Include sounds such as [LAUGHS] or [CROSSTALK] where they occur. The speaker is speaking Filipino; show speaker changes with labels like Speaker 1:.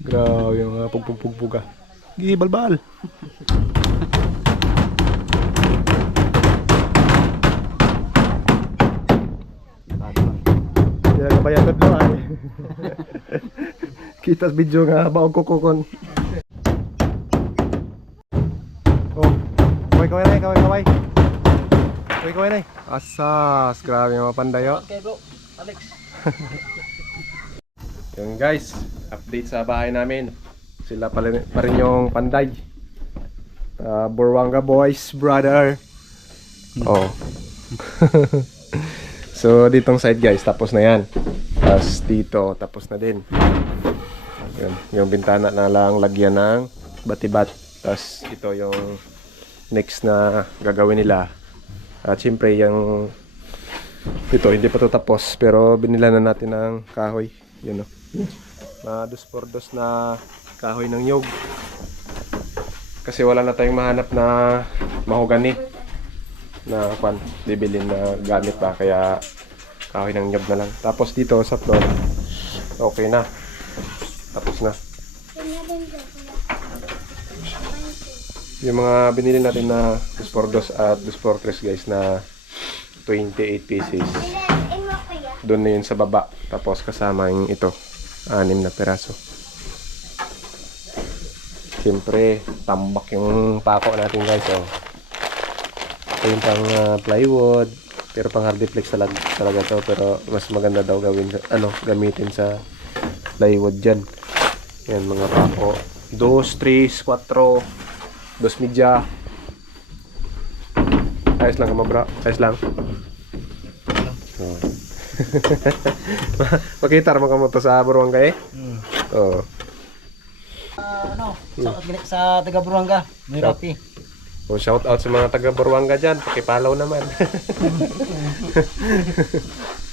Speaker 1: Grabe yung mga pugpugpugpug ah. Gi, balbal. Hindi na kabayan tatlo ay. Kita sa video nga baog kukukon. Oh, kaway kaway na kaway kaway. Kaway kaway na Asas, grabe yung mga pandayo.
Speaker 2: Okay bro, Alex. [LAUGHS]
Speaker 1: Yung guys, update sa bahay namin. Sila pa rin, pa rin yung panday. Uh, Burwanga boys, brother. Oh. [LAUGHS] so, ditong side guys, tapos na yan. Tapos dito, tapos na din. Yun, yung bintana na lang lagyan ng batibat. Tapos ito yung next na gagawin nila. At syempre yung ito, hindi pa to tapos. Pero binila na natin ng kahoy. Yun o. Na dos por dos na kahoy ng nyog. Kasi wala na tayong mahanap na mahogani na kwan, bibilin na gamit pa. Kaya kahoy ng nyog na lang. Tapos dito sa floor, okay na. Tapos na. Yung mga binili natin na 2x2 at 2x3 guys na 28 pieces. Doon na yun sa baba. Tapos kasama yung ito. Anim na peraso. Siyempre, tambak yung pako natin guys. Oh. Ito yung pang ah, plywood. Pero pang hardiplex talaga, talaga to. Pero mas maganda daw gawin, ano, gamitin sa plywood dyan. Yan mga pako. Dos, tres, cuatro, dos media. Ayos lang ka bra. Ayos lang. Oh. [LAUGHS] Makita naman ka mo to sa Buruanga eh.
Speaker 2: Hmm.
Speaker 1: Oo.
Speaker 2: Ah, ano, sa, sa taga Buruanga, may rapi.
Speaker 1: Oh, shout out sa mga taga Buruanga dyan. Pakipalaw naman. [LAUGHS] [LAUGHS]